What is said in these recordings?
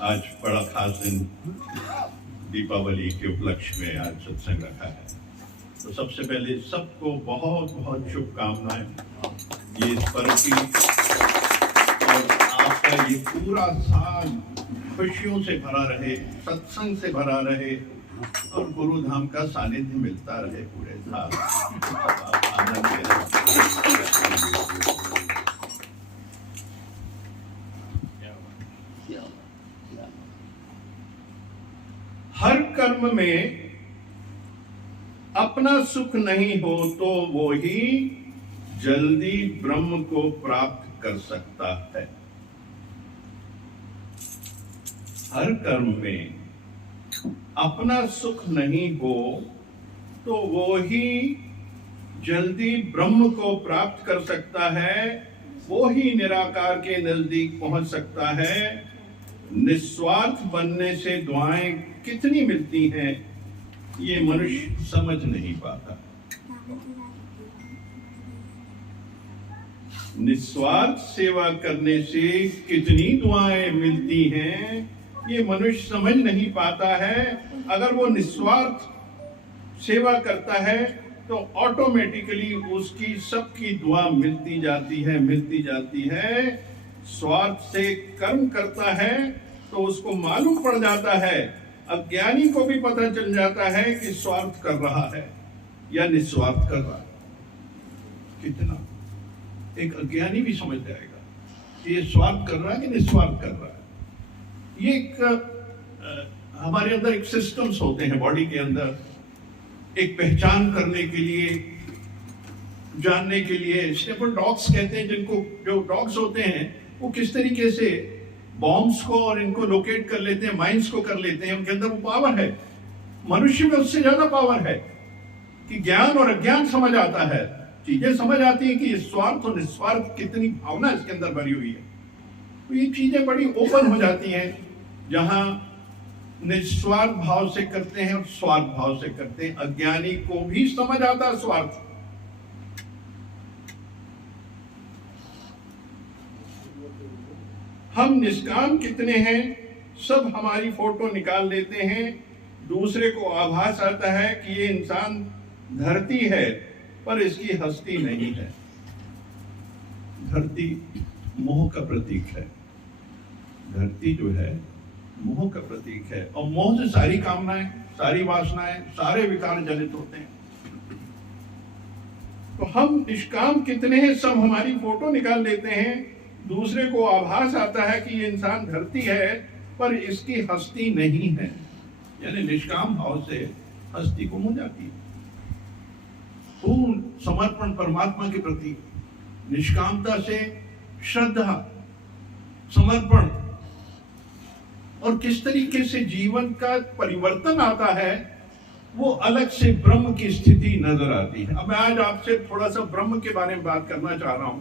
आज बड़ा खास दिन दीपावली के उपलक्ष्य में आज सत्संग रखा है। तो सबसे पहले सबको बहुत बहुत शुभकामनाएं ये इस पर्व की, और आपका ये पूरा साल खुशियों से भरा रहे, सत्संग से भरा रहे और गुरु धाम का सानिध्य मिलता रहे पूरे साल। आप आनंद ले रहे। हर कर्म में अपना सुख नहीं हो तो वो ही जल्दी ब्रह्म को प्राप्त कर सकता है। हर कर्म में अपना सुख नहीं हो तो वो ही जल्दी ब्रह्म को प्राप्त कर सकता है, वो ही निराकार के नजदीक पहुंच सकता है। निस्वार्थ बनने से दुआएं कितनी मिलती हैं ये मनुष्य समझ नहीं पाता। निस्वार्थ सेवा करने से कितनी दुआएं मिलती हैं ये मनुष्य समझ नहीं पाता है। अगर वो निस्वार्थ सेवा करता है तो ऑटोमेटिकली उसकी सबकी दुआ मिलती जाती है। स्वार्थ से कर्म करता है तो उसको मालूम पड़ जाता है, अज्ञानी को भी पता चल जाता है कि स्वार्थ कर रहा है या निस्वार्थ कर रहा है। कितना एक अज्ञानी भी समझ जाएगा कि ये स्वार्थ कर रहा है कि निस्वार्थ कर रहा है। ये एक हमारे अंदर एक सिस्टम्स होते हैं बॉडी के अंदर, एक पहचान करने के लिए, जानने के लिए। स्टेपल डॉग्स कहते हैं जिनको, जो डॉग्स होते हैं वो किस तरीके से बॉम्ब्स को और इनको लोकेट कर लेते हैं, माइंस को कर लेते हैं, उनके अंदर वो पावर है। मनुष्य में उससे ज्यादा पावर है कि ज्ञान और अज्ञान समझ आता है, चीजें समझ आती हैं कि स्वार्थ और निस्वार्थ कितनी भावना इसके अंदर भरी हुई है। तो ये चीजें बड़ी ओपन हो जाती हैं जहां निस्वार्थ भाव से करते हैं और स्वार्थ भाव से करते हैं। अज्ञानी को भी समझ आता है स्वार्थ। हम निष्काम कितने हैं, सब हमारी फोटो निकाल लेते हैं, दूसरे को आभास आता है कि ये इंसान धरती है पर इसकी हस्ती नहीं है। धरती मोह का प्रतीक है। धरती जो है मोह का प्रतीक है, और मोह से सारी कामनाएं, सारी वासनाएं, सारे विकार जनित होते हैं। तो हम निष्काम कितने हैं, सब हमारी फोटो निकाल लेते हैं, दूसरे को आभास आता है कि ये इंसान धरती है पर इसकी हस्ती नहीं है। यानी निष्काम भाव से हस्ती गुम हो जाती है। पूर्ण समर्पण परमात्मा के प्रति, निष्कामता से श्रद्धा, समर्पण, और किस तरीके से जीवन का परिवर्तन आता है वो अलग से ब्रह्म की स्थिति नजर आती है। अब मैं आज आपसे थोड़ा सा ब्रह्म के बारे में बात करना चाह रहा हूं।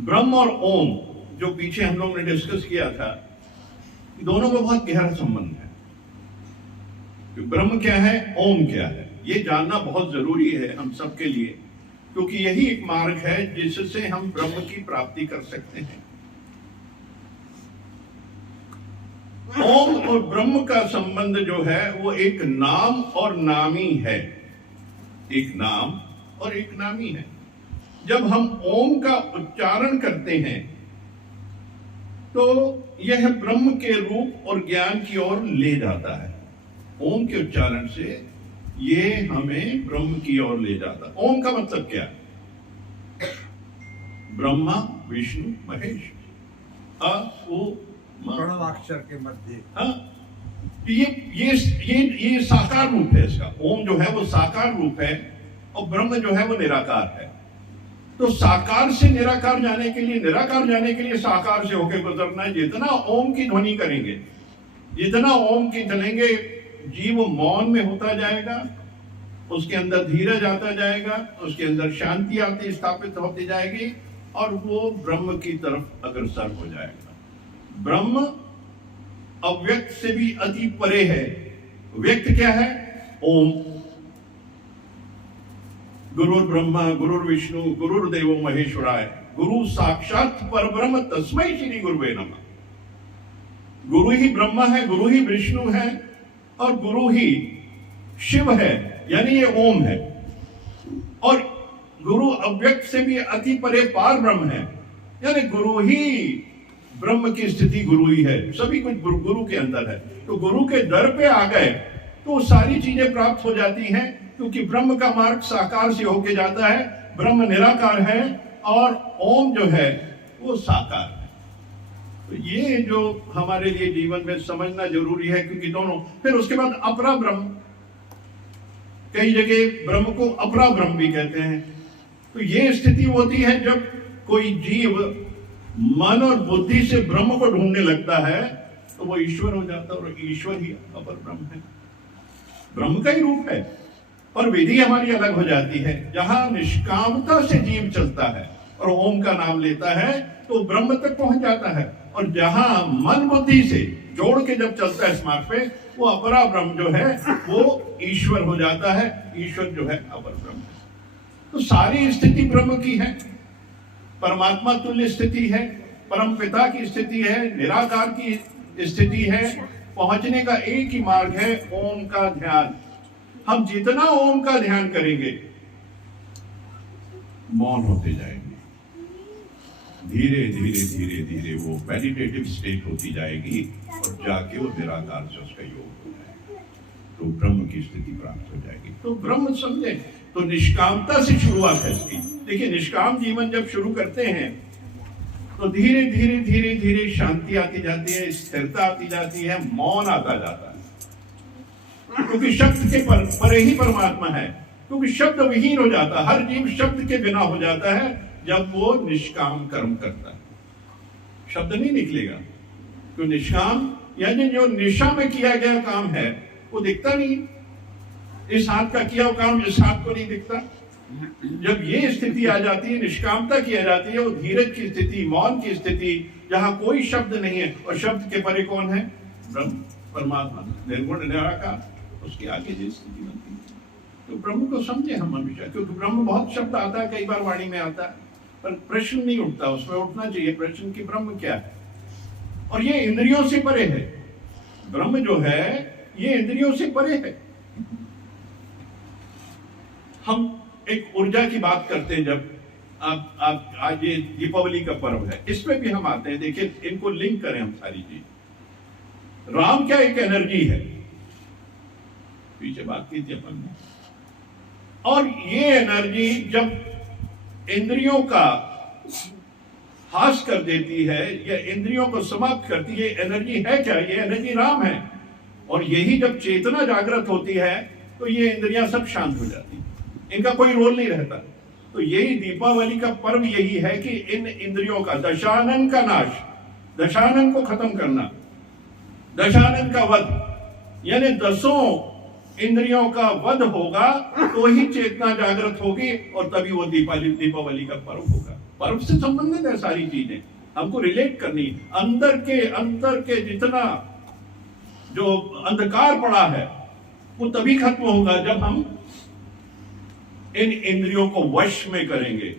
ब्रह्म और ओम जो पीछे हम लोग ने डिस्कस किया था, दोनों में बहुत गहरा संबंध है। कि ब्रह्म क्या है, ओम क्या है, ये जानना बहुत जरूरी है हम सबके लिए, क्योंकि यही एक मार्ग है जिससे हम ब्रह्म की प्राप्ति कर सकते हैं। ओम और ब्रह्म का संबंध जो है वो एक नाम और नामी है। एक नाम और एक नामी है। जब हम ओम का उच्चारण करते हैं तो यह ब्रह्म के रूप और ज्ञान की ओर ले जाता है। ओम के उच्चारण से ये हमें ब्रह्म की ओर ले जाता है। ओम का मतलब क्या है? ब्रह्मा विष्णु महेश, अ उ प्रणवाक्षर के मध्य। हाँ, ये साकार रूप है इसका। ओम जो है वो साकार रूप है और ब्रह्म जो है वो निराकार है। तो साकार से निराकार जाने के लिए, निराकार जाने के लिए साकार से होकर गुजरना है। जितना ओम की ध्वनि करेंगे, जितना ओम की चलेंगे, जीव मौन में होता जाएगा, उसके अंदर धीरज आता जाएगा, उसके अंदर शांति आती स्थापित होती जाएगी और वो ब्रह्म की तरफ अग्रसर हो जाएगा। ब्रह्म अव्यक्त से भी अति परे है। व्यक्त क्या है? ओम। गुरुर् ब्रह्मा गुरुर्विष्णु गुरुर्देवो महेश्वराय, गुरु साक्षात परब्रह्म तस्मै श्री गुरुवे नमः। गुरु ही ब्रह्मा है, गुरु ही विष्णु है और गुरु ही शिव है, यानी ये ओम है। और गुरु अव्यक्त से भी अति परे पार ब्रह्म है, यानी गुरु ही ब्रह्म की स्थिति गुरु ही है, सभी कुछ गुरु के अंदर है। तो गुरु के दर पे आ गए तो सारी चीजें प्राप्त हो जाती हैं, क्योंकि ब्रह्म का मार्ग साकार से होके जाता है। ब्रह्म निराकार है और ओम जो है वो साकार है। तो ये जो हमारे लिए जीवन में समझना जरूरी है, क्योंकि दोनों। फिर उसके बाद अपरा ब्रह्म, कई जगह ब्रह्म को अपरा ब्रह्म भी कहते हैं। तो ये स्थिति होती है जब कोई जीव मन और बुद्धि से ब्रह्म को ढूंढने लगता है तो वो ईश्वर हो जाता है, और ईश्वर ही अपर ब्रह्म है, ब्रह्म का ही रूप है। पर विधि हमारी अलग हो जाती है। जहां निष्कामता से जीव चलता है और ओम का नाम लेता है तो ब्रह्म तक पहुंच जाता है, और जहां मन बुद्धि से जोड़ के जब चलता है इस मार्ग पे, वो अपरा ब्रह्म जो है वो ईश्वर हो जाता है। ईश्वर जो है अपर ब्रह्म है। तो सारी स्थिति ब्रह्म की है, परमात्मा तुल्य स्थिति है, परम पिता की स्थिति है, निराकार की स्थिति है। पहुंचने का एक ही मार्ग है, ओम का ध्यान। हम जितना ओम का ध्यान करेंगे मौन होते जाएंगे, धीरे धीरे धीरे धीरे वो मेडिटेटिव स्टेट होती जाएगी और जाके वो निराकार से उसका योग हो जाएगा, तो ब्रह्म की स्थिति प्राप्त हो जाएगी। तो ब्रह्म समझे तो निष्कामता से शुरुआत है इसकी। देखिए, निष्काम जीवन जब शुरू करते हैं तो धीरे धीरे धीरे धीरे शांति आती जाती है, स्थिरता आती जाती है, मौन आता जाता है, क्योंकि शब्द के परे ही परमात्मा है। क्योंकि शब्द विहीन हो जाता है, हर जीव शब्द के बिना हो जाता है जब वो निष्काम कर्म करता है। शब्द नहीं निकलेगा, तो निष्काम यानी जो निशा में किया गया काम है वो दिखता नहीं। इस हाथ का किया हुआ काम इस हाथ को नहीं दिखता। जब ये स्थिति आ जाती है, निष्कामता की आ जाती है, वो धीरज की स्थिति, मौन की स्थिति, जहां कोई शब्द नहीं है और शब्द के परे कौन है? ब्रह्म, परमात्मा, निर्गुण निराकार, उसके आगे जो स्थिति बनती है। तो ब्रह्म को समझे हम हमेशा, क्योंकि ब्रह्म बहुत शब्द आता है, कई बार वाणी में आता है, पर प्रश्न नहीं उठता। उसमें उठना चाहिए प्रश्न कि ब्रह्म क्या है। और ये इंद्रियों से परे है। ब्रह्म जो है ये इंद्रियों से परे है। हम एक ऊर्जा की बात करते हैं जब आप आज ये दीपावली का पर्व है, इसमें भी हम आते हैं। देखिए, इनको लिंक करें हम सारी चीज। राम क्या एक एनर्जी है, पीछे बात की थी अपन ने। और ये एनर्जी जब इंद्रियों का हास कर देती है या इंद्रियों को समाप्त करती है, एनर्जी है क्या? ये एनर्जी राम है। और यही जब चेतना जागृत होती है तो ये इंद्रियां सब शांत हो जाती हैं, इनका कोई रोल नहीं रहता। तो यही दीपावली का पर्व यही है कि इन इंद्रियों का दशानन का नाश, दशानन को खत्म करना, दशानन का वध, यानी 10 इंद्रियों का वध होगा तो ही चेतना जागृत होगी और तभी वो दीपावली का पर्व होगा। पर्व से संबंधित है सारी चीजें, हमको रिलेट करनी। अंदर के जितना जो अंधकार पड़ा है वो तभी खत्म होगा जब हम इन इंद्रियों को वश में करेंगे।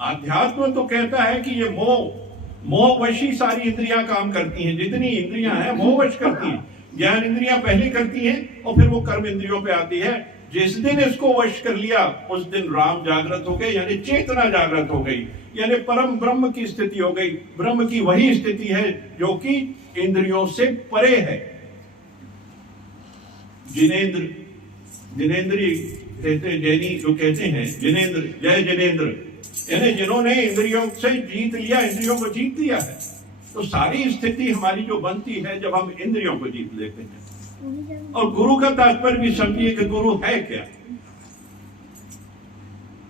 आध्यात्म तो कहता है कि ये मोहवशी सारी इंद्रियां काम करती हैं। जितनी इंद्रियां हैं मोहवश करती हैं। ज्ञान इंद्रियां पहले करती हैं और फिर वो कर्म इंद्रियों पे आती है। जिस दिन इसको वश कर लिया उस दिन राम जागृत हो गए, यानी चेतना जागृत हो गई, यानी परम ब्रह्म की स्थिति हो गई। ब्रह्म की वही स्थिति है जो कि इंद्रियों से परे है। जिनेंद्री कहते हैं, जैनी जो कहते हैं जिनेंद्र, जय जिनेंद्र, यानी जिन्होंने इंद्रियों से जीत लिया, इंद्रियों को जीत लिया है। तो सारी स्थिति हमारी जो बनती है जब हम इंद्रियों को जीत लेते हैं। और गुरु का तात्पर्य भी समझिए कि गुरु है क्या?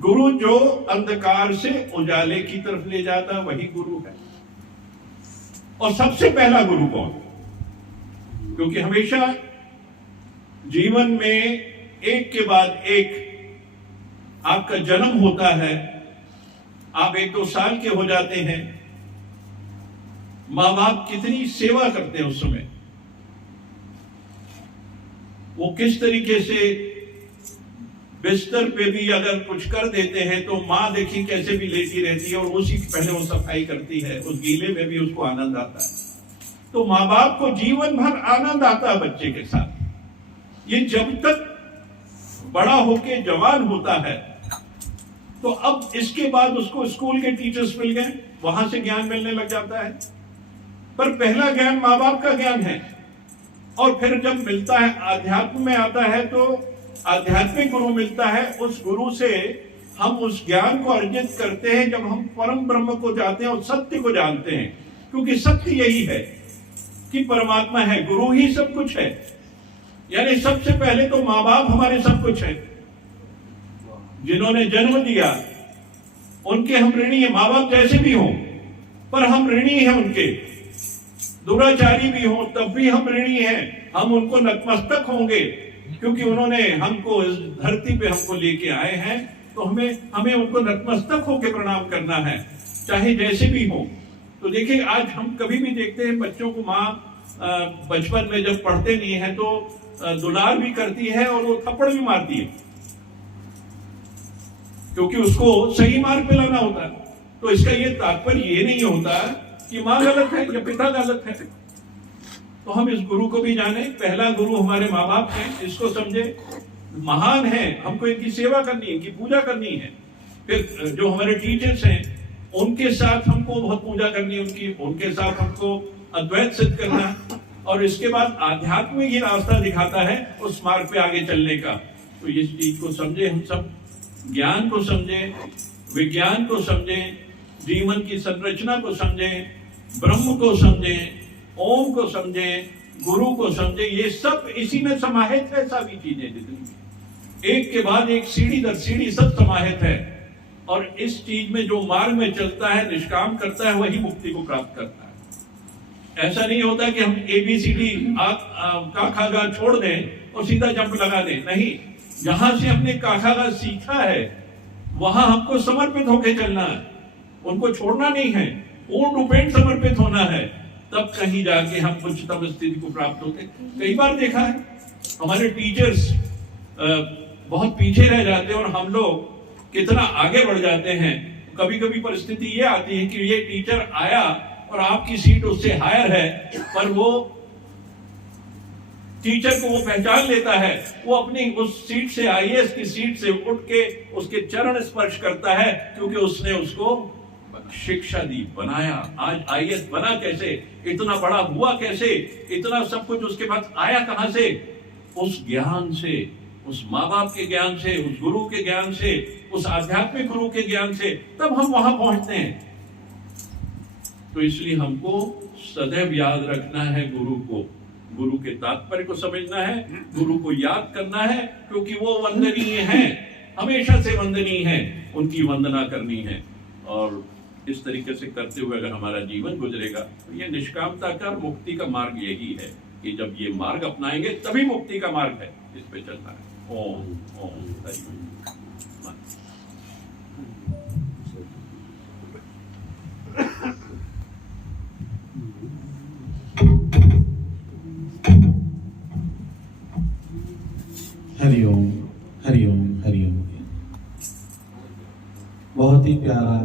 गुरु जो अंधकार से उजाले की तरफ ले जाता वही गुरु है। और सबसे पहला गुरु कौन? क्योंकि हमेशा जीवन में एक के बाद एक आपका जन्म होता है, आप 1-2 साल के हो जाते हैं, माँ बाप कितनी सेवा करते हैं उस समय, वो किस तरीके से बिस्तर पे भी अगर कुछ कर देते हैं तो माँ देखी कैसे भी लेटी रहती है और उसी की पहले वो सफाई करती है, उस गीले में भी उसको आनंद आता है। तो माँ बाप को जीवन भर आनंद आता है बच्चे के साथ। ये जब तक बड़ा होके जवान होता है, तो अब इसके बाद उसको स्कूल के टीचर्स मिल गए, वहां से ज्ञान मिलने लग जाता है। पर पहला ज्ञान माँ बाप का ज्ञान है। और फिर जब मिलता है, आध्यात्म में आता है, तो आध्यात्मिक गुरु मिलता है। उस गुरु से हम उस ज्ञान को अर्जित करते हैं जब हम परम ब्रह्म को जाते हैं और सत्य को जानते हैं। क्योंकि सत्य यही है कि परमात्मा है, गुरु ही सब कुछ है। यानी सबसे पहले तो माँ बाप हमारे सब कुछ है, जिन्होंने जन्म दिया उनके हम ऋणी हैं। माँ बाप जैसे भी हों, पर हम ऋणी हैं उनके। दुराचारी भी हों तब भी हम ऋणी हैं। हम उनको नतमस्तक होंगे क्योंकि उन्होंने हमको इस धरती पे हमको लेके आए हैं। तो हमें उनको नतमस्तक होकर प्रणाम करना है, चाहे जैसे भी हो। तो देखिए, आज हम कभी भी देखते हैं बच्चों को माँ बचपन में जब पढ़ते नहीं है तो दुलार भी करती है और वो थप्पड़ भी मारती है, क्योंकि उसको सही मार्ग पे लाना होता है। तो इसका ये तात्पर्य ये नहीं होता कि माँ गलत है या पिता गलत है। तो हम इस गुरु को भी जाने। पहला गुरु हमारे माँ बाप हैं, इसको समझे, महान है, हमको इनकी सेवा करनी है, इनकी पूजा करनी है। फिर जो हमारे टीचर्स हैं उनके साथ हमको बहुत पूजा करनी है, उनके साथ हमको अद्वैत सिद्ध करना। और इसके बाद आध्यात्म ही रास्ता दिखाता है उस मार्ग पे आगे चलने का। तो इस चीज को समझे, हम सब ज्ञान को समझे, विज्ञान को समझे, जीवन की संरचना को समझे, ब्रह्म को समझे, ओम को समझे, गुरु को समझे। ये सब इसी में समाहित है। सभी चीजें जितनी एक के बाद एक, सीढ़ी दर सीढ़ी सब समाहित है। और इस चीज में जो मार्ग में चलता है, निष्काम करता है, वही मुक्ति को प्राप्त करता है। ऐसा नहीं होता कि हम ABCD का खा गा छोड़ दें और सीधा जंप लगा दें। नहीं, जहां से हमने काखा का सीखा है वहां हमको समर्पित होकर चलना है, उनको छोड़ना नहीं है, पूर्ण रूपेण समर्पित होना है। तब कहीं जाके हम उच्चतम स्थिति को प्राप्त होते। कई बार देखा है हमारे टीचर्स बहुत पीछे रह जाते हैं और हम लोग कितना आगे बढ़ जाते हैं। कभी कभी परिस्थिति ये आती है कि ये टीचर आया और आपकी सीट उससे हायर है, पर वो टीचर को वो पहचान लेता है, वो अपनी उस सीट से, IAS की सीट से उठ के उसके चरण स्पर्श करता है, क्योंकि उसने उसको शिक्षा दी, बनाया। आज IAS बना कैसे, इतना बड़ा हुआ कैसे, इतना सब कुछ उसके पास आया कहां से? उस ज्ञान से, उस माँ बाप के ज्ञान से, उस गुरु के ज्ञान से, उस आध्यात्मिक गुरु के ज्ञान से, तब हम वहां पहुंचते हैं। तो इसलिए हमको सदैव याद रखना है गुरु को, गुरु के तात्पर्य को समझना है, गुरु को याद करना है, क्योंकि वो वंदनीय है, हमेशा से वंदनीय है, उनकी वंदना करनी है। और इस तरीके से करते हुए अगर हमारा जीवन गुजरेगा तो ये निष्कामता का, मुक्ति का मार्ग यही है कि जब ये मार्ग अपनाएंगे तभी मुक्ति का मार्ग है, इस पे चलना है। ओम ओम हरि ओम। हरिओम हरिओम हरिओम। बहुत ही प्यारा